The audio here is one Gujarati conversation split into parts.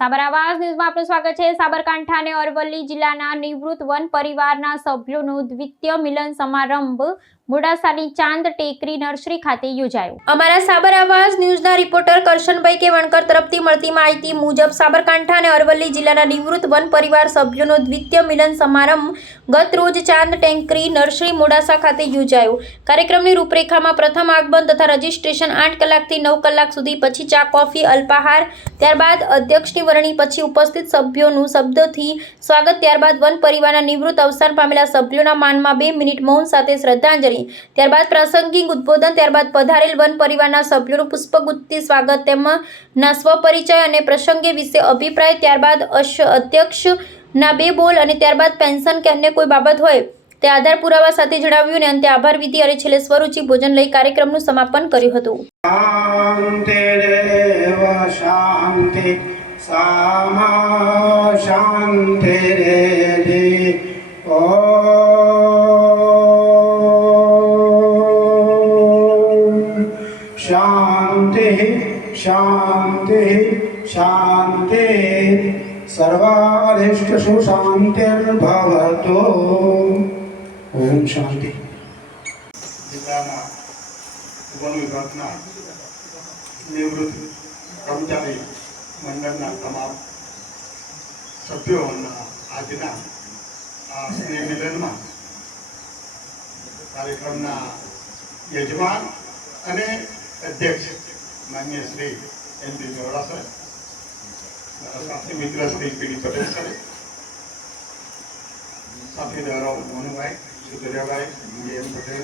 સાબર આવાજ ન્યૂઝમાં આપનું સ્વાગત છે। સાબરકાંઠા અને અરવલ્લી જિલ્લાના નિવૃત્ત વન પરિવારના સભ્યોનું દ્વિતીય મિલન સમારંભ મોડાસાની ચાંદ ટેકરી નર્સરી ખાતે યોજાયો। અમારા સાબર આવાજ ન્યૂઝના રિપોર્ટર કરશનભાઈ કે વણકર તરફથી મળતી માહિતી મુજબ સાબરકાંઠા અને અરવલ્લી જિલ્લાના નિવૃત્ત વન પરિવાર સભ્યોનો દ્વિતીય મિલન સમારંભ ગત રોજ ચાંદ ટેકરી નર્સરી મોડાસા ખાતે યોજાયો। કાર્યક્રમની રૂપરેખામાં પ્રથમ આગમન તથા રજીસ્ટ્રેશન 8 કલાકથી 9 કલાક સુધી, પછી ચા કોફી અલ્પાહાર, ત્યારબાદ અધ્યક્ષની વરણી, પછી ઉપસ્થિત સભ્યોનું શબ્દોથી સ્વાગત, ત્યારબાદ વન પરિવારના નિવૃત્ત અવસાન પામેલા સભ્યોના માનમાં 2 મિનિટ મૌન સાથે શ્રદ્ધાંજલિ, ત્યારબાદ પ્રાસંગિક ઉદ્બોધન, ત્યારબાદ પધારેલ વન પરિવારના સભ્યોનું પુષ્પગુચ્છથી સ્વાગત, તેમના સ્વપરિચય અને પ્રસંગે વિશે અભિપ્રાય, ત્યારબાદ અધ્યક્ષના 2 બોલ અને ત્યારબાદ પેન્શન કે અન્ય કોઈ બાબત હોય તે આધાર પુરાવા સાથે જણાવ્યું અને અંતે આભાર વિધિ અને છેલ્લે સ્વરૂચિ ભોજન લઈ કાર્યક્રમનું સમાપન કર્યું હતું। शांति सामा शांति रे ओम शांति शांति शांति सर्वारिष्ट सुशांतिर्भवतु ओम शांति। जिल्लाना वन विभागना निवृत्त कर्मचारी मंडळના તમામ સભ્યોના આજના આ સ્નેહ મિલનમાં કાર્યક્રમના યજમાન અને અધ્યક્ષ માનનીય શ્રી એનપી મેવાડા સાહેબ, મારા સાથી મિત્ર શ્રી પીડી પટેલ સાહેબ, સાથીદારો મનુભાઈ, સુધરિયાભાઈ, એમ પટેલ,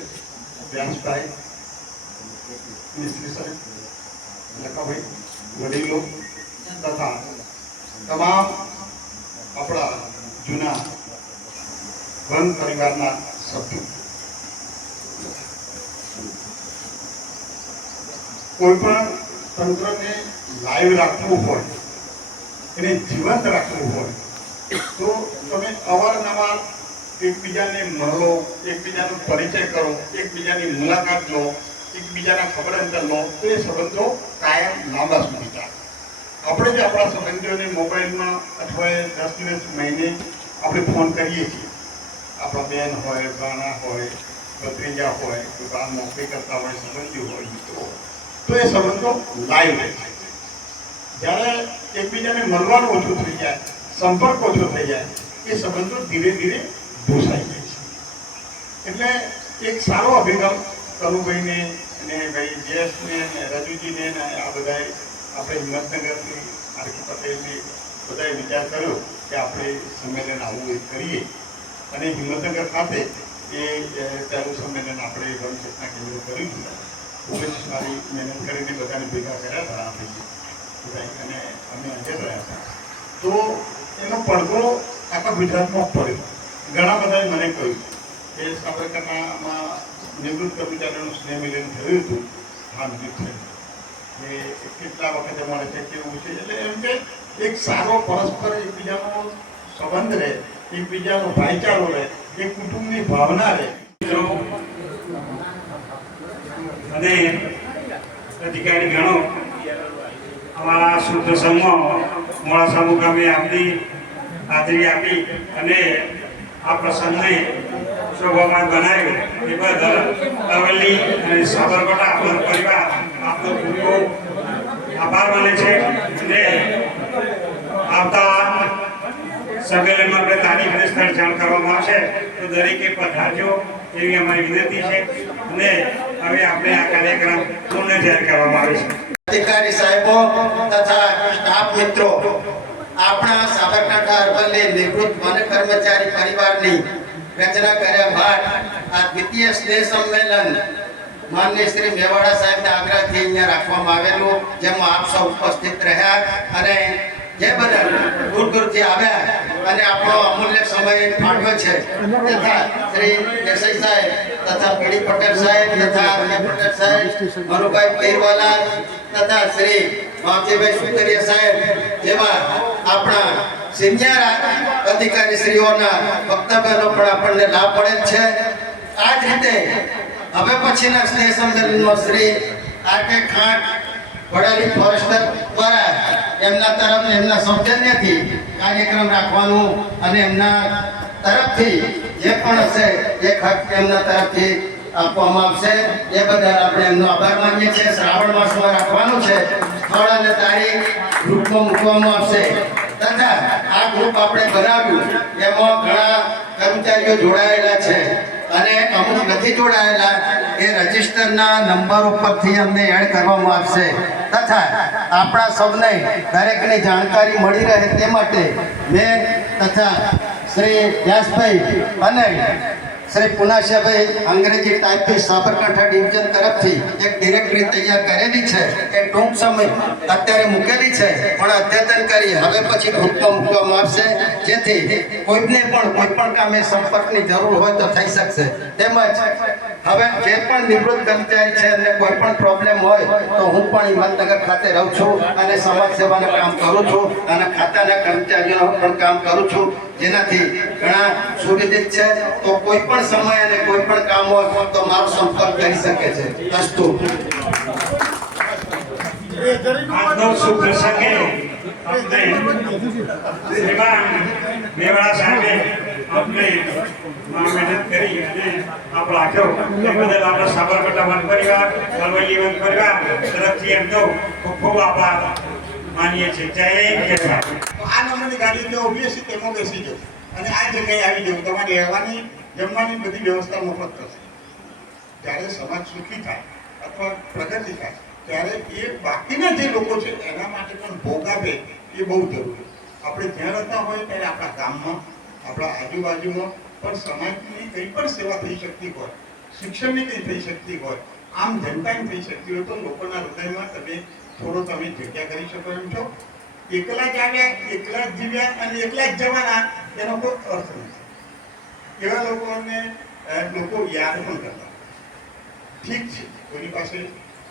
વ્યાસભાઈ, મિસ્ત્રી સાહેબ, લકાભાઈ, વડીલો તથા તમામ આપણા જૂના વન પરિવારના સભ્યો, કોઈ પણ તંત્રને લાઈવ રાખવું હોય, એને જીવંત રાખવું હોય તો તમે અવારનવાર એકબીજાને મળો, એકબીજાનો પરિચય કરો, એકબીજાની મુલાકાત લો, એકબીજાના ખબર અંતર લો, તો એ સંબંધો કાયમ લાંબા સુધી ચાલે। આપણે જે આપણા સંબંધીઓને મોબાઈલમાં અથવા 10 દિવસ મહિને આપણે ફોન કરીએ છીએ, આપણા બેન હોય, ભાણા હોય, ભત્રીજા હોય, કોઈ બહાર નોકરી કરતા હોય, સંબંધીઓ હોય, મિત્રો, તો એ સંબંધો લાઈવ રહે છે। જ્યારે એકબીજાને મળવાનું ઓછું થઈ જાય, સંપર્ક ઓછો થઈ જાય, એ સંબંધો ધીરે ધીરે ભૂસાઈ જાય છે। એટલે એક સારો અભિગમ કનુભાઈને અને ભાઈ જયેશને, રજુજીને, આ બધાએ આપણે હિંમતનગરથી આરકે પટેલની બધાએ વિચાર કર્યો કે આપણે સંમેલન આવું કરીએ અને હિંમતનગર ખાતે એ પહેલું સંમેલન આપણે વનચેતના કેન્દ્ર કર્યું હતું। ખૂબ જ સારી મહેનત કરીને બધાને ભેગા કર્યા હતા આપણે અને અમે હાજર રહ્યા હતા। તો એનો પડઘો આખા ગુજરાતમાં પડ્યો। ઘણા બધાએ મને કહ્યું કે સાબરકાંઠામાં નિવૃત્ત કર્મચારીઓનું સ્નેહ મિલન થયું હતું, હા થયું કે કેટલા વખતે મળે છે, કેવું છે, એટલે એમ કે એક સારો પરસ્પર એકબીજાનો સંબંધ રહે, એકબીજાનો ભાઈચારો રહે, એક કુટુંબની ભાવના રહે। અને અધિકારી ગણો અમારા શુદ્ધ સંઘમાં મોડાસા મુકામે આપની હાજરી આપી અને આ પ્રસંગને શોભામાન બનાવ્યો એ બદલ અરવલ્લી અને સાબરકાંઠા વન પરિવાર આપનો ખૂબ આભાર માને છે। અને આવતા સંમેલનમાં આપણે તારીખ અને સ્થળ જાણ કરવામાં આવશે તો દરેકે પધારજો એવી અમારી વિનંતી છે। અને હવે આપણે આ કાર્યક્રમ પૂર્ણ જાહેર કરવામાં આવે છે। અધિકારી સાહેબો તથા સ્ટાફ મિત્રો, આપણા સાબરકાંઠા અરવલ્લી નિવૃત્ત વન કર્મચારી પરિવારની રચના કર્યા બાદ આ દ્વિતીય સ્નેહ સંમેલન માનનીય શ્રી મેવાડા સાહેબના આગ્રહથી અહીંયા રાખવામાં આવેલું, જેમાં આપ સૌ ઉપસ્થિત રહ્યા અને જે બદલ દૂર દૂરથી આવ્યા અને આપણો અમૂલ્ય સમય ફાળવ્યો છે તથા શ્રી દેસાઈ સાહેબ તથા પીડી પટેલ સાહેબ તથા અન્ય પટેલ સાહેબ, મનુભાઈ પીરવાલા તથા શ્રી માવજીભાઈ સુતરિયા સાહેબ જેવા આપણા સિનિયર અધિકારી શ્રીઓના વક્તવ્યનો પણ આપણને લાભ મળેલ છે। આ જ રીતે હવે પછીના સ્નેહ સંમેલનમાં Shri R K Khant Vadali forester દ્વારા એમના તરફ એમના સૌજન્યથી કાર્યક્રમ રાખવાનું અને એમના તરફથી જે પણ હશે એ ખર્ચ એમના તરફથી આપવામાં આવશે. એ બદલ આપણે એમનો આભાર માનીએ છીએ. શ્રાવણ માસમાં રાખવાનું છે. સ્થળ અને તારીખ ગ્રુપમાં મૂકવામાં આવશે. તથા આ ગ્રુપ આપણે બનાવ્યું એમાં ઘણા કર્મચારીઓ જોડાયેલા છે અને અમુક નથી જોડાયેલા. એ રજિસ્ટરના નંબર ઉપરથી અમને એડ કરવામાં આવશે. તથા આપણા સૌને દરેકને જાણકારી મળી રહે તે માટે મેં તથા શ્રી વ્યાસભાઈ અને શ્રી પુનાશાભાઈ અંગ્રેજી ટાઈપથી સાબરકાંઠા ડિવિઝન તરફથી એક ડિરેક્ટરી તૈયાર કરેલી છે. એ ટૂંક સમય અત્યારે મૂકેલી છે પણ અદ્યતન કરી હવે પછી ગ્રુપમાં મૂકવામાં આવશે, જેથી કોઈને પણ કોઈ પણ કામે સંપર્કની જરૂર હોય તો થઈ શકશે. તેમજ હવે જે પણ નિવૃત્ત કર્મચારી છે અને કોઈ પણ પ્રોબ્લેમ હોય તો હું પણ હિંમતનગર ખાતે રહું છું અને સમાજ સેવાનું કામ કરું છું અને ખાતાના કર્મચારીઓનું પણ કામ કરું છું, જેનાથી ઘણા સુવિધિત છે. તો કોઈ પણ સમય અને કોઈ પણ કામ હોય તો મારો સંપર્ક કરી શકે છે. અસ્તુ. આજનો શુભ પ્રસંગે આપણે શ્રીમાન મેવાડા સાહેબે આપણે મહેનત કરી અને આપણો રાખ્યો એ બદલ આપણા સાબરકાંઠા વન પરિવાર, અરવલ્લી વન પરિવાર તરફથી એમનો ખૂબ ખૂબ આભાર માનીએ છીએ. જય હિન્દ, જય ભારત. આ નંબરની ગાડી જો ઊભી હશે તેમાં બેસી જશે અને આ જગ્યાએ આવી જવું. તમારે રહેવાની જમવાની બધી વ્યવસ્થા મફત થશે. જ્યારે સમાજ સુખી થાય અથવા પ્રગતિ થાય ત્યારે એ બાકીના જે લોકો છે એના માટે પણ ભોગ આપે એ બહુ જરૂરી. આપણે જ્યાં રહેતા હોય ત્યારે આપણા ગામમાં, આપણા આજુબાજુમાં પણ સમાજની કંઈ પણ સેવા થઈ શકતી હોય, શિક્ષણની કંઈ થઈ શકતી હોય, આમ જનતાની થઈ શકતી હોય તો લોકોના હૃદયમાં તમે જગ્યા કરી શકો એમ છો. એકલા જ આવ્યા, એકલા જ જીવ્યા અને એકલા જ જવાના એનો કોઈ અર્થ નથી. એવા લોકોને લોકો યાદ પણ કરતા. ઠીક છે, કોઈની પાસે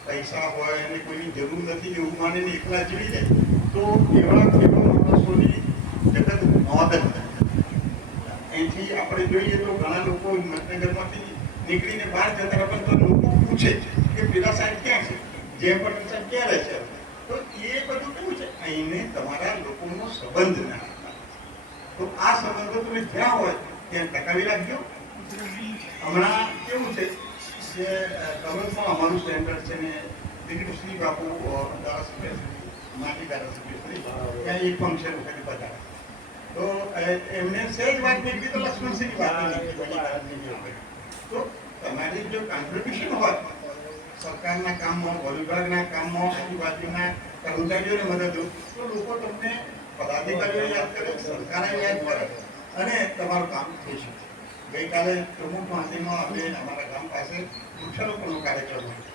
પૈસા હોય અને કોઈની જરૂર નથી એવું માનીને એકલા જીવી જાય તો એવા માણસોની જગત નોંધ જ નથી. અહીંથી આપણે જોઈએ તો ઘણા લોકો હિંમતનગરમાંથી નીકળીને બહાર જતા રહે પણ લોકો પૂછે કે પેલા સાહેબ ક્યાં છે, જે પણ સાહેબ ક્યાં રહે છે. તો એ બધું કેવું છે, અહીંને તમારા લોકોનો સંબંધ ના. તો આ સંબંધો તમે જ્યાં હોય ત્યાં ટકાવી રાખજો. હમણાં કેવું છે કે કમલમાં અમારું સેન્ટર છે ને દિલીપ શ્રી બાપુ ધારાસભ્ય માજી ધારાસભ્ય શ્રી ત્યાં એક ફંક્શન વખતે બતાવે તો એમને સહેજ વાત નીકળી તો લક્ષ્મણસિંહની વાત નીકળી. તો તમારી જો કોન્ટ્રીબ્યુશન હોય સરકારના કામમાં, વિભાગના કામમાં, આજુબાજુના કર્મચારીઓને મદદ તો લોકો તમને પદાધિકારીઓ યાદ કરે, સરકારે યાદ કરે અને તમારું કામ થઈ શકે. ગઈકાલે પ્રમુખ મહાદેવમાં આપણે અમારા ગામ પાસે વૃક્ષારોપણનો કાર્યક્રમ હતો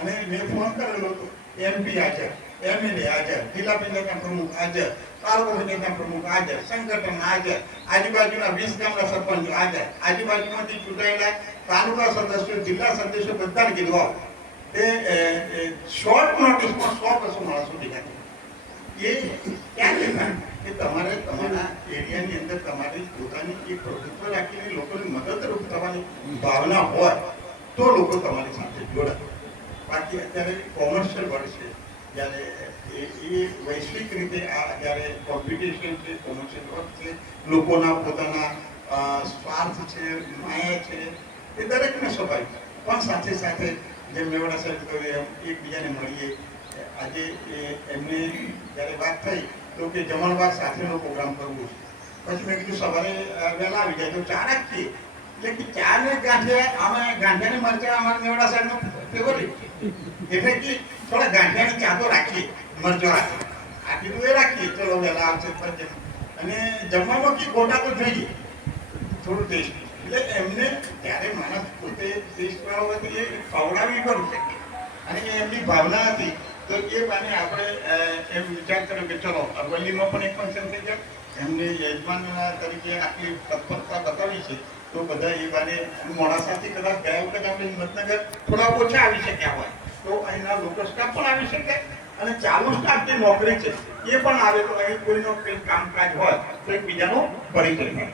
અને મેં ફોન કરેલો હતો. MP હાજર, MLA હાજર, જિલ્લા પંચાયતના પ્રમુખ હાજર, તાલુકા પંચાયતના પ્રમુખ હાજર, સંગઠન હાજર, આજુબાજુના 20 ગામના સરપંચ હાજર, આજુબાજુમાંથી ચૂંટાયેલા તાલુકા સદસ્યો, જિલ્લા સદસ્યો બધાને કીધું એ શોર્ટ નોટિસમાં 100 માણસો ભેગા થયા. એ ક્યાં દેખાય કે તમારે તમારા એરિયાની અંદર તમારી પોતાની એક પ્રભુત્વ રાખીને લોકોની મદદરૂપ થવાની ભાવના હોય તો લોકો તમારી સાથે જોડાય. બાકી અત્યારે કોમર્શિયલ વર્લ્ડ છે, જ્યારે એ વૈશ્વિક રીતે આ જ્યારે કોમ્પિટિશન છે, કોમર્શિયલ વર્લ્ડ છે, લોકોના પોતાના સ્વાર્થ છે, માયા છે, એ દરેકને સ્વાભાવિક પણ સાથે સાથે જેમ મેવાડા સાહેબ કહ્યું એકબીજાને મળીએ. આજે એમને જ્યારે વાત થઈ તો કે જમણવાર સાથેનો પ્રોગ્રામ કરવો છે. પછી મેં કીધું સવારે વહેલા આવી જાય તો ચા રાખીએ. એટલે કે ચા ને ગાંઠિયા, અમે ગાંઠિયાની મરચા અમારા મેવાડા સાહેબનો ફેવરિટ એટલે કે થોડા ગાંઠિયાની ચા તો રાખીએ, મરચો રાખીએ, આ કીધું એ રાખીએ. ચલો વહેલા આવશે પછી અને જમવામાં કે ગોટા તો જોઈએ થોડું ટેસ્ટ. એટલે એમને ત્યારે માણસ પોતે ટેસ્ટ વાળો હોય તો એ ખવડાવી કરી શકે અને એમની ભાવના હતી. તો એ બાને આપણે એમ વિચાર કર્યો કે ચલો અરવલ્લીમાં પણ એક ફંક્શન થઈ જાય, એમને યજમાન તરીકે આટલી તત્પરતા બતાવી છે તો બધા એ બાને મોડાસાથી કદાચ ગયા વખત આપણે હિંમતનગર થોડા ઓછા આવી શક્યા હોય તો અહીંના લોકો સ્ટાફ પણ આવી શકે અને ચાલુ સ્ટાફ જે નોકરી છે એ પણ આવે તો અહીં કોઈનો કંઈ કામકાજ હોય તો એકબીજાનો પરિચય મળે.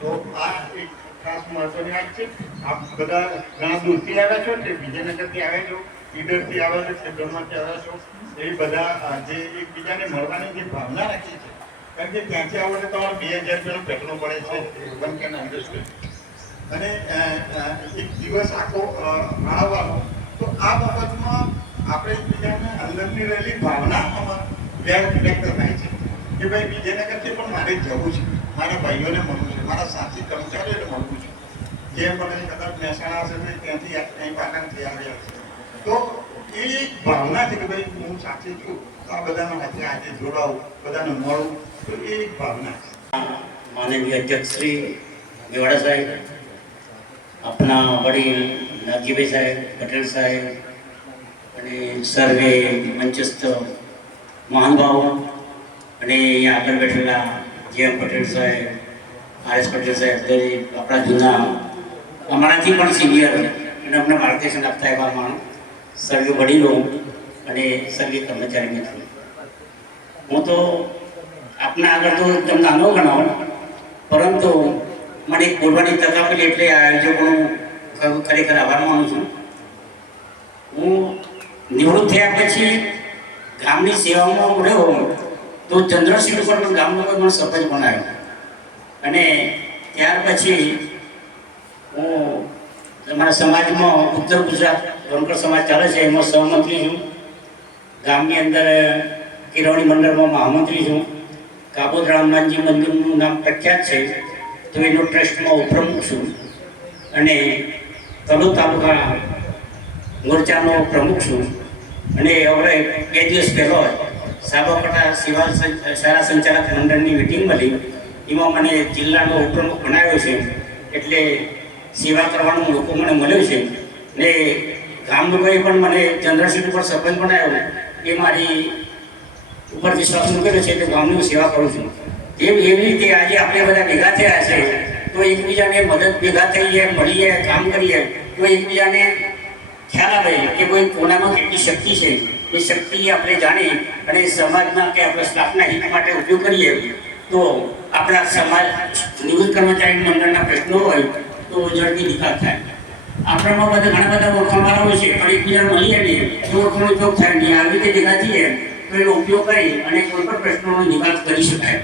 તો આ એક ખાસ મહત્વની વાત છે. આપ બધા ઘણા દૂરથી આવ્યા છો, તે વિજયનગરથી આવ્યા છો ઈડરથી આવે છે, ખેતરમાંથી આવે છો, એ બધા જે એકબીજાને મળવાની જે ભાવના રાખી છે, કારણ કે ત્યાંથી આવો તો તમારે 2000 રૂપિયાનું પેટ્રોલ પડે છે, વન કેન અન્ડરસ્ટેન્ડ. અને એક દિવસ આખો માણવાનો, તો આ બાબતમાં આપણે એકબીજાને અંદરની રહેલી ભાવના વ્યક્ત થાય છે કે ભાઈ બીજાના કરતી પણ મારે જવું છે, મારા ભાઈઓને મળવું છે, મારા સાથી કર્મચારીઓને મળવું છે. જે મને કદાચ મહેસાણા હશે તો ત્યાંથી અહીં પાટણથી આવ્યા છે, તો એ એક ભાવના છે કે ભાઈ હું સાચી છું, આ બધાના હાથે હાથે જોડાવું, બધાને મળું, તો એ એક ભાવના છે. माननीय अध्यक्ष श्री मेवाड़ा साहेब, अपना वडील नागजीभाई साहेब, पटेल साहेब અને સર્વે મંચસ્થ મહાનુભાવો અને અહીંયા આગળ બેઠેલા જેમ પટેલ સાહેબ, આર.એસ. પટેલ સાહેબ, દરેક આપણા જૂના અમારાથી પણ સિનિયર અને અમને માર્ગદર્શન આપતા એવા માણસ, સર્વે વડીલો અને સર્વે કર્મચારી મિત્રો, હું તો આપના આગળ તો એકદમ નાનો ગણાવો, પરંતુ મને બોલવાની તક આપેલી એટલે આ આયોજકોનું ખરેખર આભાર માનું છું. હું નિવૃત્ત થયા પછી ગામની સેવામાં મળ્યો તો ચંદ્રશીલ ઉપર પણ ગામનો કોઈ મને સરપંચ બનાવ્યો, અને ત્યાર પછી હું અમારા સમાજમાં ઉત્તર ગુજરાત વણકર સમાજ ચાલે છે એમાં સહમંત્રી છું, ગામની અંદર કેળવણી મંડળમાં મહામંત્રી છું, કાબોદરા હનુમાનજી મંદિરનું નામ પ્રખ્યાત છે તો એનો ટ્રસ્ટમાં ઉપપ્રમુખ છું, અને તલોદ તાલુકા મોરચાનો પ્રમુખ છું. અને હવે 2 દિવસ પહેલો સાબરકાંઠા સેવા શાળા સંચાલક મંડળની મિટિંગ મળી, એમાં મને જિલ્લાનો ઉપપ્રમુખ બનાવ્યો છે, એટલે સેવા કરવાનો મોકો મને મળ્યો છે. ને ગામ લોકોએ પણ મને ચંદ્રશીલ ઉપર સરપંચ બનાવ્યો, એ મારી ઉપર વિશ્વાસ મૂકેલો છે કે ગામની સેવા કરું છું. એવી રીતે આજે આપણે બધા ભેગા થયા છે તો એકબીજાને મદદ ભેગા થઈએ, મળીએ, કામ કરીએ તો એકબીજાને ખ્યાલ આવે કે કોઈ કોનામાં કેટલી શક્તિ છે, એ શક્તિ આપણે જાણી અને સમાજના કે આપણા સ્ટાફના હિત માટે ઉપયોગ કરીએ તો આપણા સમાજ નિવૃત્ત કર્મચારી મંડળના પ્રશ્નો હોય તો ઝડપી નિકાલ થાય. આપણામાં ઘણા બધા ઓળખાણવાળા હોય છે પણ એકબીજાને મળીએ નહીં તો ઓળખાણનો ઉપયોગ થાય નહીં. આવી રીતે ભેગા થઈએ તો એનો ઉપયોગ કરી અને કોઈ પણ પ્રશ્નોનો નિકાલ કરી શકાય.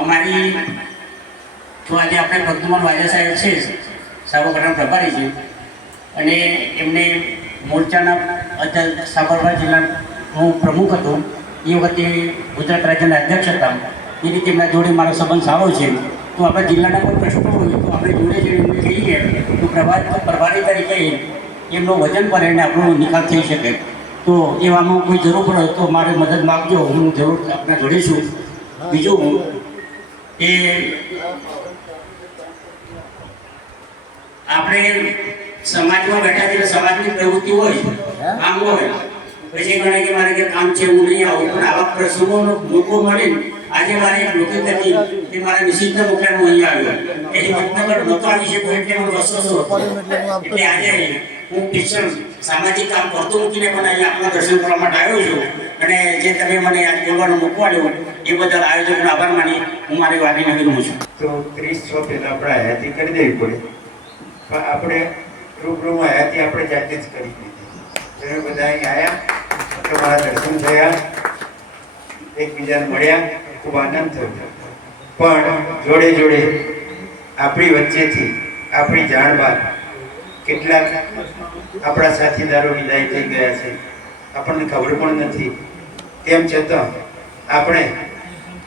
અમારી તો આજે આપણે ભક્તમાન વાજા સાહેબ છે, સાબરકાંઠા પ્રભારી છે, અને એમને મોરચાના સાબરકાંઠા જિલ્લાનો પ્રમુખ હતો, એ વખતે ગુજરાત રાજ્યના અધ્યક્ષ હતા. એ રીતે એમના જોડે મારો સંબંધ સારો છે. તો આપણા જિલ્લાના કોઈ પ્રશ્નો હોય તો આપણે જોડે જઈને કહીએ તો પ્રભારી તરીકે એમનો વજન પર એને આપણો નિકાલ થઈ શકે. તો એવામાં કોઈ જરૂર પડે તો મારે મદદ માગજો, હું જરૂર આપણા જોડે છું. બીજું એ આપણે સમાજમાં બેઠા છે, સમાજની પ્રવૃત્તિ હોય, કામ હોય, પછી ગણે કે મારે કે કામ છે હું નહીં આવું, પણ આવા પ્રસંગોનો મોકો મળે. આજે મારે એક લોકો હતી કે મારા નિશ્ચિતને મોકલાનો અહીંયા આવ્યો, એની મતનગર નહોતો આવી શકો એટલે મને રસ્તો હતો. એટલે આજે હું ટીચર સામાજિક કામ કરતો મૂકીને પણ અહીંયા આપણા દર્શન કરવા માટે આવ્યો છું. અને જે તમે મને આજ બોલવાનો મોકો આપ્યો એ બદલ આયોજકનો આભાર માની હું મારી વાતને વિરમું છું. તો 30 પહેલા આપણે હયાતી કરી દેવી પડે, પણ આપણે રૂબરૂમાં હયાતી આપણે જાતે જ કરી દીધી. તમે બધા અહીં આવ્યા, તમારા દર્શન થયા, એકબીજાને મળ્યા, ખૂબ આનંદ થયો. પણ જોડે જોડે આપણી વચ્ચેથી આપણી જાણ બાદ કેટલાક આપણા સાથીદારો વિદાય થઈ ગયા છે, આપણને ખબર પણ નથી. તેમ છતાં આપણે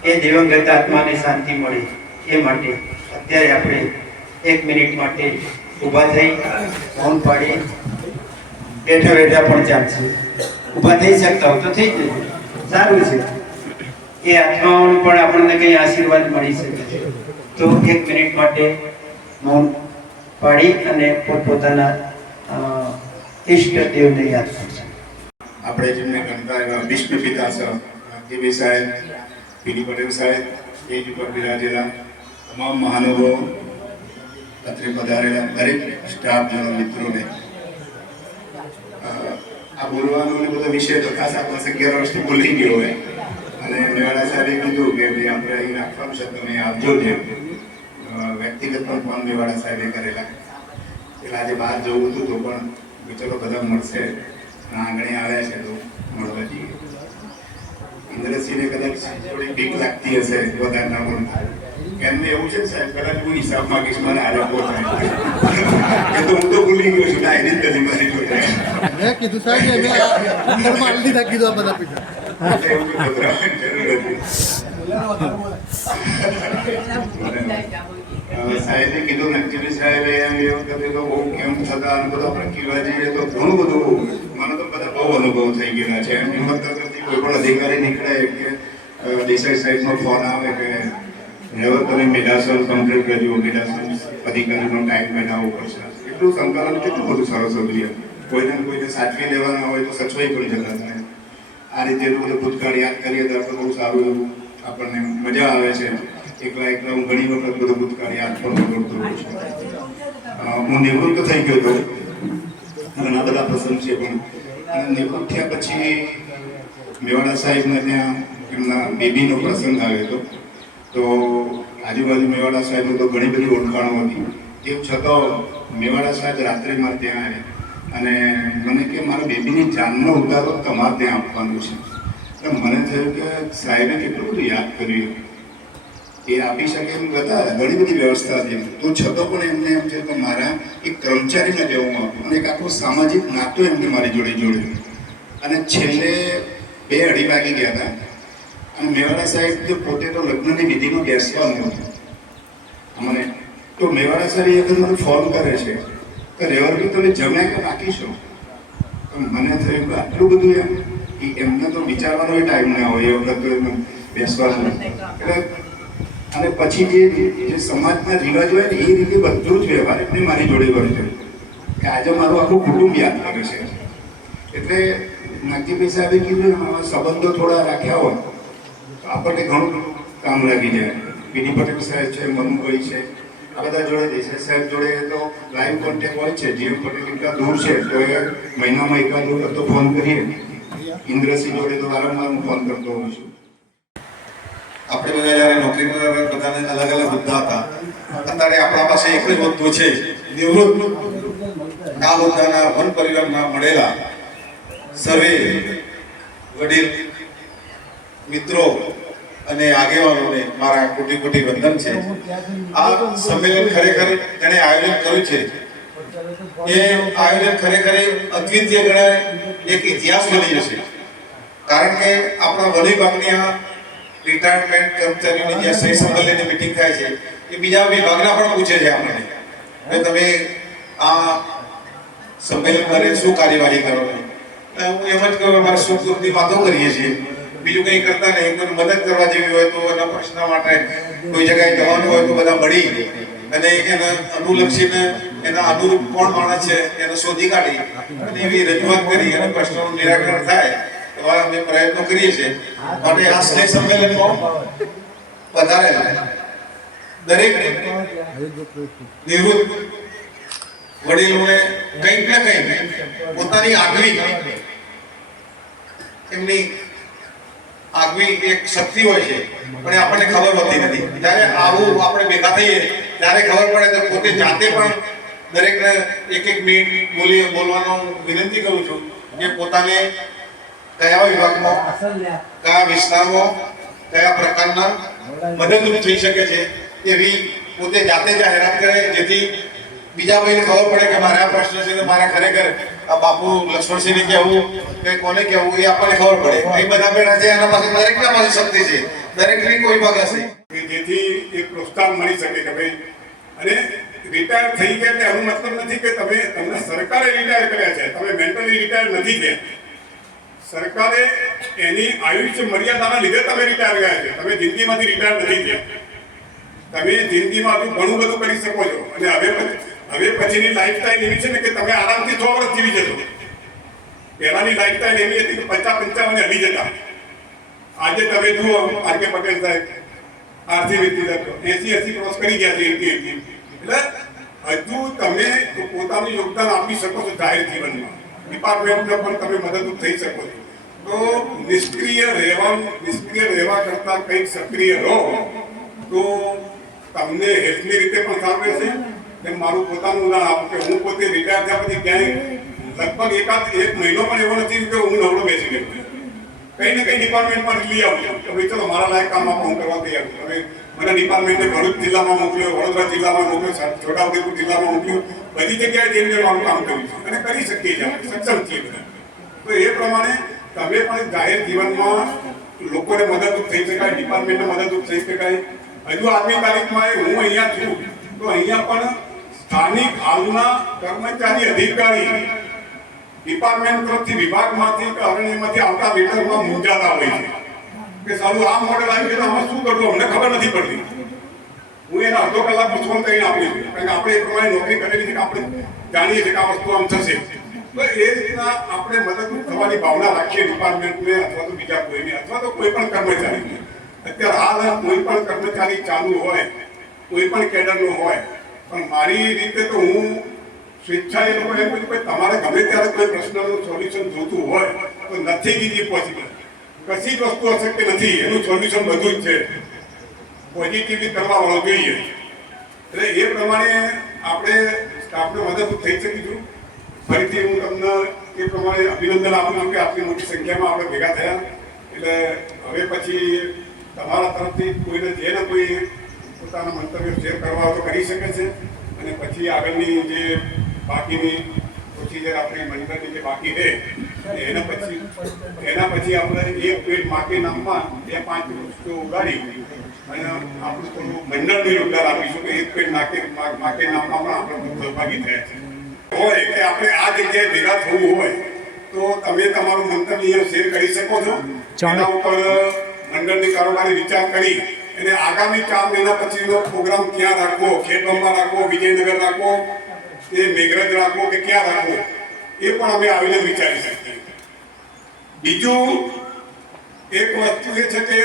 એ દિવંગત આત્માને શાંતિ મળી એ માટે અત્યારે આપણે 1 મિનિટ માટે ઊભા થઈ મૌન પાડી બેઠા બેઠા પણ ચાલશે. ઊભા થઈ શકતા હો તો થઈ જશે, સારું છે. એ આત્માઓને પણ આપણને કંઈ આશીર્વાદ મળી શકે છે. તો 1 મિનિટ માટે મૌન પાડી અને પોતપોતાના ઈષ્ટદેવને યાદ કરશે. આપણે જેમને ગણતા એવા વિષ્ણુ પિતા નાગજીભાઈ સાહેબ, પીડી પટેલ સાહેબ, સ્ટેજ ઉપર બિરાજેલા તમામ મહાનુભાવો, અત્રે પધારેલા દરેક સ્ટાફના મિત્રોને આ બોલવાનો ને બધો વિષય તો ખાસ આ 11 વર્ષથી ભૂલી ગયો હોય. અને મેવાડા સાહેબે કીધું કે ભાઈ આપણે અહીં રાખવાનું છે, તમે આવજો. જે વ્યક્તિગત પણ ફોન મેવાડા સાહેબે કરેલા. એટલે આજે બહાર જવું હતું તો પણ ચલો બધા મળશે આંગણે આવ્યા છે તો મળવા જઈએ. ઇન્દ્રસિંહને કદાચ થોડી બીક લાગતી હશે વધારે ના બોલતા. એમને એવું છે સાહેબ, કદાચ હું હિસાબ માંગીશ મને આરોપો થાય એ તો હું તો ભૂલી ગયો છું. ના એની જ નથી મારી જોડે. મેં કીધું સાહેબ કે મેં અંદરમાં આલી દીધા કીધું આ બધા પૈસા. એવું તો ગભરાવાની જરૂર નથી. સાહેબે કીધું નક્કી સાહેબે એમ એ વખતે તો બહુ કેમ્પ થતા અને બધા આપણે કીવા જઈએ તો ઘણું બધું મને તો બધા બહુ અનુભવ થઈ ગયેલા છે. એમ હિંમત કરતી કોઈ પણ અધિકારી નીકળે કે દેસાઈ સાહેબનો ફોન આવે કે હવે તમે મેડાસન કમ્પ્લીટ કરજો, મેડાસન અધિકારીનો ટાઈમ બનાવવો પડશે. એટલું સંકલન કેટલું બધું સરસ હતું. કોઈને કોઈને સાચવી લેવાના હોય તો સચવાઈ પણ જતા થાય. આ રીતે એટલું બધું ભૂતકાળ યાદ કરીએ તો આપણે બહુ સારું એવું આપણને મજા આવે છે. એકલા હું ઘણી વખત બધું ભૂતકાળ યાદ પણ કરતો હોઉં છું. હું નિવૃત્ત થઈ ગયો હતો, ઘણા બધા પ્રસંગ છે પણ નિવૃત્ત થયા પછી મેવાડા સાહેબને ત્યાં એમના બેબીનો પ્રસંગ આવ્યો હતો. તો આજુબાજુ મેવાડા સાહેબનો તો ઘણી બધી ઓળખાણો હતી. તેમ છતાં મેવાડા સાહેબ રાત્રે મારે ત્યાં આવ્યા અને મને કે મારા બેબીની જાનનો ઉતારો તમારે ત્યાં આપવાનું છે. એટલે મને થયું કે સાહેબે કેટલું બધું યાદ કર્યું, એ આપી શકે એમ હતા. ઘણી બધી વ્યવસ્થા હતી તો છતાં પણ એમને એમ છે કે મારા એક કર્મચારીને જેવું આપું અને એક આખો સામાજિક નાતો એમને મારી જોડે જોડ્યો. અને છેલ્લે 2-2:30 વાગી ગયા હતા અને મેવાડા સાહેબ તો પોતે તો લગ્નની વિધિમાં બેસવાનું હતું અમને. તો મેવાડા સાહેબ એક મને ફોન કરે છે કે રેવરભાઈ તમે જમ્યા કે બાકી છો? તો મને થયું કે આટલું બધું એમને તો વિચારવાનો ટાઈમ ના હોય એ વખત તો એમ બેસવાનું. એટલે અને પછી જે સમાજના રિવાજ હોય ને એ રીતે બધું જ વ્યવહાર એમને મારી જોડે વર્ત્યો કે આજે મારું આખું કુટુંબ યાદ કરે છે. એટલે નાગજીભાઈ સાહેબે કીધું આવા સંબંધો થોડા રાખ્યા હોય તો આપણને ઘણું કામ લાગી જાય. પીડી પટેલ સાહેબ છે, મનુભાઈ છે, આ બધા જોડે દેસાઈ સાહેબ જોડે તો લાઈવ કોન્ટેક્ટ હોય છે. જીએમ પટેલ એટલા દૂર છે તો એ મહિનામાં એકાદ વખત તો ફોન કરીએ. ઇન્દ્રસિંહ જોડે તો વારંવાર હું ફોન કરતો હોઉં છું. આપણે બધા જ્યારે નોકરી કરવા બધાને અલગ અલગ હોદ્દા હતા. અત્યારે આપણા પાસે એક જ હોદ્દો છે નિવૃત્ત. આ હોદ્દાના વન પરિવારમાં મળેલા સર્વે વડીલ મિત્રો અને આગેવાનોને મારા કોટી કોટી વંદન છે. આ સંમેલન ખરેખર જેણે આયોજન કર્યું છે એ આયોજન ખરેખર અદ્વિતીય ગણાય, એક ઇતિહાસ બની જશે. કારણ કે આપણા વન વિભાગની આ રિટાયરમેન્ટ કર્મચારીઓની જે સહી સંમેલનની મીટિંગ થાય છે એ બીજા વિભાગના પણ પૂછે છે આપણને કે તમે આ સંમેલન માટે શું કાર્યવાહી કરો છો. હું એમ જ કહું અમારે સુખ દુઃખની વાતો કરીએ છીએ, બીજું કંઈ કરતા નહીં. કોઈ મદદ કરવા જેવી હોય તો એના પ્રશ્ન માટે કોઈ જગ્યાએ જવાનું હોય તો બધા મળી અને એના અનુલક્ષીને એના અનુરૂપ કોણ માણસ છે એને શોધી કાઢી અને એવી રજૂઆત કરી અને પ્રશ્નોનું નિરાકરણ થાય એવા અમે પ્રયત્નો કરીએ છીએ. અને આ સ્નેહ સંમેલનમાં પધારેલા દરેક નિવૃત્ત વડીલોને કંઈક ને કંઈક પોતાની આગવી એમની આગવી એક શક્તિ હોય છે પણ આપણને ખબર હોતી નથી. જ્યારે આવું આપણે ભેગા થઈએ ત્યારે ખબર પડે તો પોતે જાતે પણ દરેકને એક મિનિટ બોલવાનો વિનંતી કરું છું કે પોતાને કયા વિભાગમાં, કયા વિસ્તારમાં, કયા પ્રકારના મદદરૂપ થઈ શકે છે એવી પોતે જાતે જાહેરાત કરે, જેથી બીજા ભાઈને ખબર પડે કે મારા આ પ્રશ્ન છે ને મારા ખરેખર આ બાપુ લક્ષ્મણસિંહને કહેવું કે કોને કહેવું એ આપણને ખબર પડે. એ બધા બેઠા છે એના પાસે દરેકના પાસે શક્તિ છે, દરેકની કોઈ ભાગ હશે જેથી એક પ્રોત્સાહન મળી શકે કે ભાઈ. અને રિટાયર થઈ ગયા એટલે એનો મતલબ નથી કે તમને સરકારે રિટાયર કર્યા છે, તમે મેન્ટલી રિટાયર નથી થયા. સરકારે એની આયુષ્ય મર્યાદાના લીધે તમે રિટાયર ગયા છે. તમે જિંદગીમાંથી રિટાયર નથી થયા. તમે જિંદગીમાં હજુ ઘણું બધું કરી શકો છો. અને હવે પછીની લાઈફસ્ટાઈલ એવી છે ને કે તમે આરામથી 100 વર્ષ જીવી જશો. પહેલાની લાઈફસ્ટાઈલ એવી હતી કે 50-55 હલી જતા. આજે તમે જુઓ આર.કે. પટેલ સાહેબ આરસી રીતે 80 ક્રોસ કરી ગયા છે. એટલે હજુ તમે પોતાનું યોગદાન આપી શકો છો જાહેર જીવનમાં. ડિપાર્ટમેન્ટને પણ તમે મદદરૂપ થઈ શકો છો. તો નિષ્ક્રિય રહેવા કરતા કંઈક સક્રિય રહો તો તમને હેલ્થની રીતે પણ સારું રહેશે. મારું પોતાનું ઉદાહરણ આપું કે હું પોતે રિટાયર થયા પછી ક્યાંય લગભગ એક મહિનો પણ એવો નથી કે હું નવરો બેસી ગયો. કંઈ ને કંઈ ડિપાર્ટમેન્ટમાં લઈ આવું કે ભાઈ ચલો મારા લાયક કામ હું કરવા તૈયાર છું. હવે મને ડિપાર્ટમેન્ટે ભરૂચ જિલ્લામાં મોકલ્યો, વડોદરા જિલ્લામાં મોકલ્યો, છોટાઉદેપુર જિલ્લામાં મોકલ્યો, બધી જગ્યાએ જઈને મારું કામ કર્યું છે અને કરી શકીએ છીએ, આપણે સક્ષમ છીએ બધા. તો એ પ્રમાણે તમે પણ જાહેર જીવનમાં લોકોને મદદરૂપ થઈ શકાય, ડિપાર્ટમેન્ટને મદદરૂપ થઈ શકાય. હજુ આજની તારીખમાં હું અહીંયા છું તો અહીંયા પણ સ્થાનિક હાલના કર્મચારી અધિકારી ડિપાર્ટમેન્ટ તરફથી વિભાગમાંથી કે અરણ્યમાંથી આવતા લેટરમાં મૂંઝાતા હોય છે કે સારું આ મોડેલ આવ્યું છે તો આમાં શું કરવું અમને ખબર નથી પડતી. હું એને અડધો કલાક પૂછવાનું કરીને આપી છું, કારણ કે આપણે એ પ્રમાણે નોકરી કરેલી છે કે આપણે જાણીએ છીએ કે આ વસ્તુ આમ થશે. તો એ રીતના આપણે મદદરૂપ થવાની ભાવના રાખીએ ડિપાર્ટમેન્ટને અથવા તો બીજા કોઈને અથવા તો કોઈ પણ કર્મચારીને. અત્યારે હાલ કોઈ પણ કર્મચારી ચાલુ હોય, કોઈ પણ કેડરનો હોય, પણ મારી રીતે તો હું સ્વેચ્છાએ લોકો એમ કહ્યું કે તમારે ગમે ત્યારે કોઈ પ્રશ્નનું સોલ્યુશન જોતું હોય તો નથી ઇઝી પોસિબલ. કશી જ વસ્તુ અશક્ય નથી, એનું સોલ્યુશન બધું જ છે. પોઝિટિવલી કરવા વાળો જોઈએ. એટલે એ પ્રમાણે આપણે સ્ટાફને મદદરૂપ થઈ શકીશું. ફરીથી હું તમને એ પ્રમાણે અભિનંદન આપું છું કે આટલી મોટી સંખ્યામાં આપણે ભેગા થયા. એટલે હવે પછી તમારા તરફથી કોઈને જે ને કોઈ પોતાના મંતવ્યો શેર કરવા હોય તો કરી શકે છે. અને પછી આગળની જે બાકીની પ્રોસિજર આપણી મંડળની જે બાકી છે એના પછી આપણે એક પેડ માકે નામમાં 2-5 વૃક્ષો ઉગાડી અને આપણું થોડું મંડળનું યોગદાન આપીશું કે એક પેડ માકે નામમાં પણ આપણે સહભાગી થયા છે. હોય કે આપણે આ જગ્યાએ ભેગા થવું હોય તો તમે તમારું મંતવ્ય અહીંયા શેર કરી શકો છો. એના ઉપર મંડળની કારોબારી વિચાર કરી અને આગામી 4 મહિના પછીનો પ્રોગ્રામ ક્યાં રાખવો, ખેડબ્રહ્મા રાખવો, વિજયનગર રાખવો, કે મેઘરજ રાખવો કે ક્યાં રાખવો, એ પણ અમે આવીને વિચારી શકીએ. બીજું એક વસ્તુ એ છે કે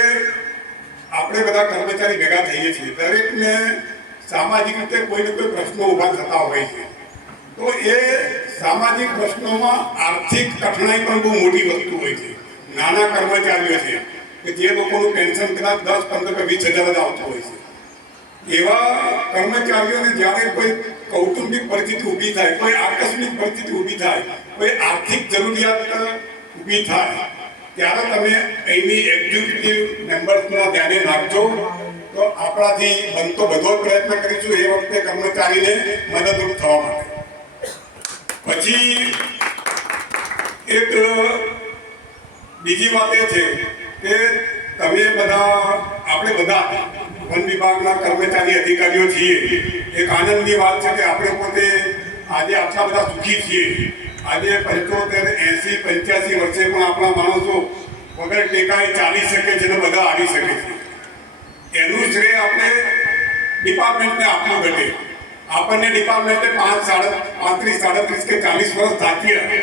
આપણે બધા કર્મચારી ભેગા થઈએ છીએ, દરેકને સામાજિક રીતે કોઈ ને કોઈ પ્રશ્નો ઊભા થતા હોય છે. તો એ સામાજિક પ્રશ્નોમાં આર્થિક કઠણાઈ પણ બહુ મોટી વસ્તુ હોય છે. નાના કર્મચારીઓ છે કે જે લોકોનું પેન્શન કદાચ 10, 15 કે 20 હજાર જ આવતું હોય છે. એવા કર્મચારીઓને જ્યારે કોઈ કૌટુંબિક પરિસ્થિતિ ઊભી થાય, કોઈ આકસ્મિક પરિસ્થિતિ ઊભી થાય, કોઈ આર્થિક જરૂરિયાત ઊભી થાય, ત્યારે તમે અહીંની એક્ઝિક્યુટિવ મેમ્બર્સના ધ્યાને નાખજો. તો આપણાથી બનતો બધો પ્રયત્ન કરીશું એ વખતે કર્મચારીને મદદરૂપ થવા માટે. પછી એક બીજી વાત એ છે કે તમે બધા આપણે બધા વન વિભાગના કર્મચારી અધિકારીઓ છીએ. એક આનંદની વાત છે કે આપણે પોતે આજે આટલા બધા સુખી છીએ. આજે 75, 80, 85 વર્ષે પણ આપણા માણસો વગર ટેકાએ ચાલી શકે છે અને બધા આવી શકે છે. એનું શ્રેય આપણે ડિપાર્ટમેન્ટને આપવું ઘટે. આપણને ડિપાર્ટમેન્ટે 35, 37 કે 40 વર્ષ તાક્યા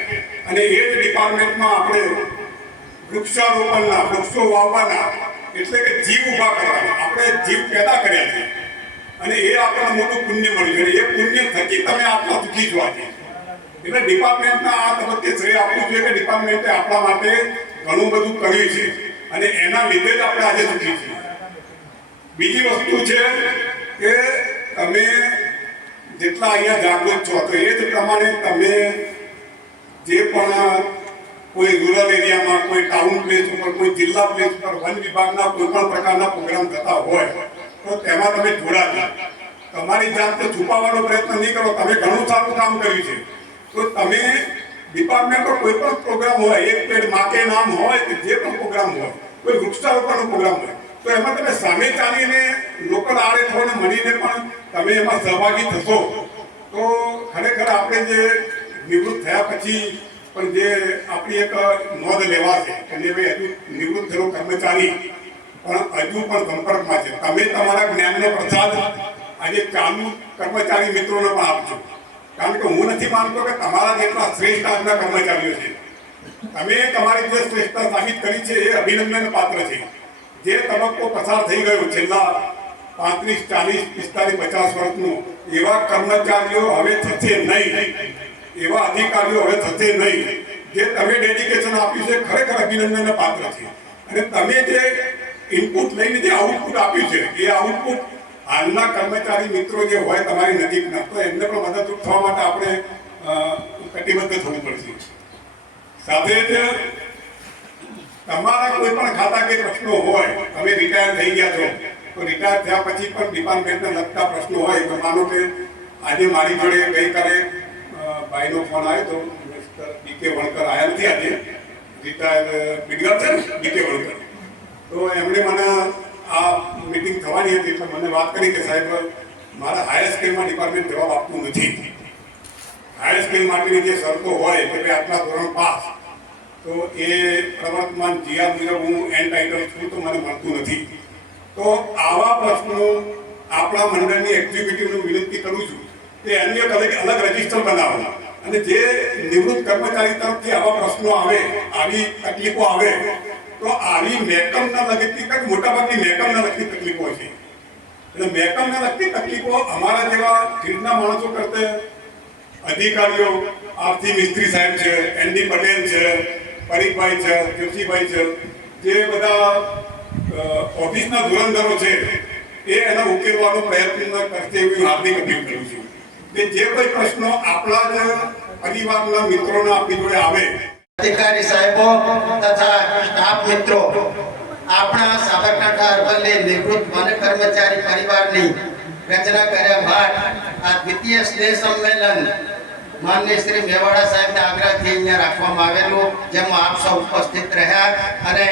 અને એ જ ડિપાર્ટમેન્ટમાં આપણે વૃક્ષારોપણના, વૃક્ષો વાવવાના એટલે કે જીવ ઊભા કરવાના આપણે જીવ પેદા કર્યા છે અને એ આપણને મોટું પુણ્ય મળ્યું છે. એ પુણ્ય થકી તમે આટલા સુખી છો આજે. એટલે ડિપાર્ટમેન્ટના આ તબક્કે શ્રેય આપવું જોઈએ કે ડિપાર્ટમેન્ટે આપણા માટે ઘણું બધું કર્યું છે અને એના લીધે જ આપણે આજે સુખી છીએ. બીજી વસ્તુ છે કે તમે જેટલા અહીંયા જાગૃત છો તો એ જ પ્રમાણે તમે જે પણ કોઈ રૂરલ એરિયામાં, કોઈ ટાઉન પ્લેસ ઉપર, કોઈ જિલ્લા પ્લેસ ઉપર વન વિભાગના કોઈ પણ પ્રકારના પ્રોગ્રામ થતા હોય તો તેમાં તમે જોડાજો. તમારી જાતને છુપાવવાનો પ્રયત્ન નહીં કરો. તમે ઘણું સારું કામ કર્યું છે તો તમે ડિપાર્ટમેન્ટનો કોઈ પણ પ્રોગ્રામ હોય, એક પેડ માકે નામ હોય કે જે પણ પ્રોગ્રામ હોય, કોઈ વૃક્ષારોપણનો પ્રોગ્રામ હોય તો એમાં તમે સામે ચાલીને લોકલ આરએફઓને મળીને પણ તમે એમાં સહભાગી થશો તો ખરેખર આપણે જે નિવૃત્ત થયા પછી પણ જે આપણી એક નોંધ લેવાશે કે ભાઈ હજુ નિવૃત્ત થયેલો કર્મચારી પણ હજુ પણ સંપર્કમાં છે. તમે તમારા જ્ઞાનનો પ્રસાદ આજે ચાલુ કર્મચારી મિત્રોને પણ આપજો. કારણ કે હું નથી માનતો કે તમારા જેટલા શ્રેષ્ઠ આજના કર્મચારીઓ છે. તમે તમારી જે શ્રેષ્ઠતા સાબિત કરી છે એ અભિનંદન પાત્ર છે. જે તબક્કો પસાર થઈ ગયો છેલ્લા 35, 40, 45, 50 વર્ષનું, એવા કર્મચારીઓ હવે થશે નહીં, એવા અધિકારીઓ હવે થશે નહીં. જે તમે ડેડિકેશન આપ્યું છે ખરેખર અભિનંદનના પાત્ર છે. અને તમે જે ઇનપુટ લઈને જે આઉટપુટ આપ્યું છે એ આઉટપુટ હાલના કર્મચારી મિત્રો જે હોય તમારી નજીકના તો એમને પણ મદદરૂપ થવા માટે આપણે કટિબદ્ધ થવું પડશે. સાથે જ તમારા કોઈ પણ ખાતા કે પ્રશ્નો હોય, તમે રિટાયર થઈ ગયા છો તો રિટાયર થયા પછી પણ ડિપાર્ટમેન્ટને લગતા પ્રશ્નો હોય તો માનો કે આજે મારી જોડે ગઈકાલે ભાઈનો ફોન આવ્યો તો મિસ્ટર ડીકે વણકર આવ્યા નથી આજે, રિટાયર પીડીઆર છે ને ડીકે વણકર, તો એમણે મને આ મિટિંગ થવાની હતી એટલે મને વાત કરી કે સાહેબ મારા હાયર સ્કેલમાં ડિપાર્ટમેન્ટ જવાબ આપતું નથી. હાયર સ્કેલ માટેની જે શરતો હોય કે ભાઈ આટલા ધોરણ પાસ, તો એ પ્રવર્તમાન જીઆર મુજબ હું એન્ટાઇટલ છું તો મને મળતું નથી. તો આવા પ્રશ્નો આપણા મંડળની એક્ઝિક્યુટિવને વિનંતી કરું છું કે એની એક અલગ રજિસ્ટર બનાવો અને જે નિવૃત્ત કર્મચારી તરફથી આવા પ્રશ્નો આવે, આવી તકલીફો આવે તો આવી મહેકમના લગતી કંઈક મોટાભાગની મહેકમના લગતી તકલીફો છે. એટલે મહેકમના લગતી તકલીફો અમારા જેવા ફિલ્ડના માણસો કરતા અધિકારીઓ, આરતી મિસ્ત્રી સાહેબ છે, એનડી પટેલ છે, પરીખભાઈ છે, જોશીભાઈ છે, જે બધા ઓફિસના ધુરંધરો છે એ એનો ઉકેલવાનો પ્રયત્ન કરશે એવી હાર્દિક અપીલ કરું છું કે જે કોઈ પ્રશ્નો આપણા જ પરિવારના મિત્રોના આપણી જોડે આવે, અધિકારી સાહેબો તથા સ્ટાફ મિત્રો, આપણા સાબરકાંઠા અરવલ્લી નિવૃત્ત વન કર્મચારી પરિવારની રચના કર્યા બાદ આ દ્વિતીય સ્નેહ સંમેલન માનનીય શ્રી મેવાડા સાહેબના આગ્રહથી અહીંયા રાખવામાં આવેલું, જેમાં આપ સૌ ઉપસ્થિત રહ્યા અને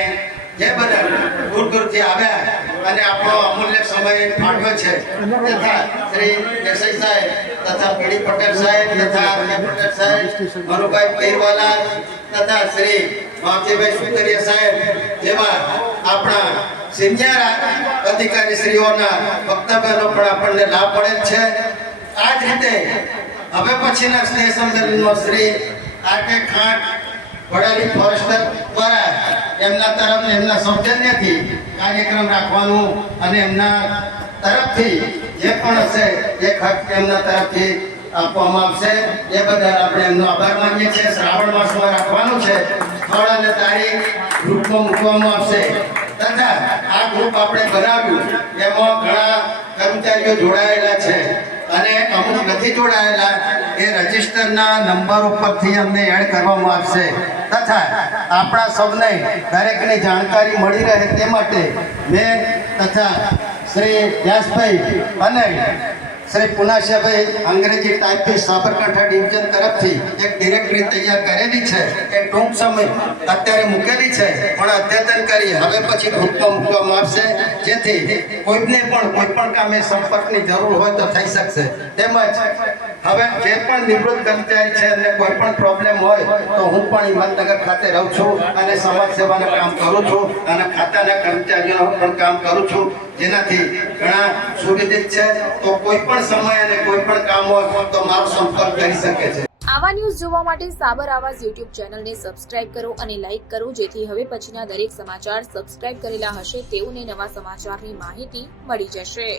જે બધા દૂર દૂરથી આવ્યા અને આપણો અમૂલ્ય સમય ફાળવ્યો છે તથા શ્રી દેસાઈ સાહેબ તથા પીડી પટેલ સાહેબ તથા પટેલ સાહેબ, મનુભાઈ પીરવાલા તથા શ્રી માવજીભાઈ સુતરિયા સાહેબ જેવા આપણા સિનિયર અધિકારીશ્રીઓના વક્તવ્યનો પણ આપણને લાભ મળેલ છે. આ જ રીતે હવે પછીના સ્નેહ સંમેલનમાં શ્રી આર.કે. ખાંટ વડાલી ફોરેસ્ટર દ્વારા એમના તરફ એમના સૌજન્યથી કાર્યક્રમ રાખવાનું અને એમના તરફથી જે પણ હશે એ ખર્ચ એમના તરફથી આપવામાં આવશે. એ બદલ આપણે એમનો આભાર માનીએ છીએ. શ્રાવણ માસમાં રાખવાનું છે, સ્થળ અને તારીખ ગ્રુપમાં મૂકવામાં આવશે તથા આ ગ્રુપ આપણે બનાવ્યું એમાં ઘણા કર્મચારીઓ જોડાયેલા છે અને અમુક નથી જોડાયેલા, એ રજિસ્ટરના નંબર ઉપરથી અમને એડ કરવામાં આવશે તથા આપણા સૌને દરેકની જાણકારી મળી રહે તે માટે મેં તથા શ્રી વ્યાસભાઈ અને શ્રી પુનાશાભાઈ અંગ્રેજી ટાઈપથી સાબરકાંઠા ડિવિઝન તરફથી એક ડિરેક્ટરી તૈયાર કરેલી છે એ ટૂંક સમય અત્યારે મૂકેલી છે પણ અદ્યતન કરી હવે પછી ગ્રુપમાં મૂકવામાં આવશે, જેથી કોઈને પણ કોઈ પણ કામે સંપર્કની જરૂર હોય તો થઈ શકશે. તેમજ હવે જે પણ નિવૃત્ત કર્મચારી છે અને કોઈ પણ પ્રોબ્લેમ હોય તો હું પણ હિંમતનગર ખાતે રહું છું અને સમાજ સેવાના કામ કરું છું અને ખાતાના કર્મચારીઓનું પણ કામ કરું છું, જેનાથી ઘણા સુવિધિત છે. તો કોઈ પણ સમય અને કોઈ પણ કામ હોય તો મારો સંપર્ક કરી શકે છે. આવા ન્યૂઝ જોવા માટે સાબર આવાજ યુટ્યુબ ચેનલને સબસ્ક્રાઇબ કરો અને લાઇક કરો, જેથી હવે પછીના દરેક સમાચાર સબસ્ક્રાઇબ કરેલા હશે તેઓને નવા સમાચારની માહિતી મળી જશે.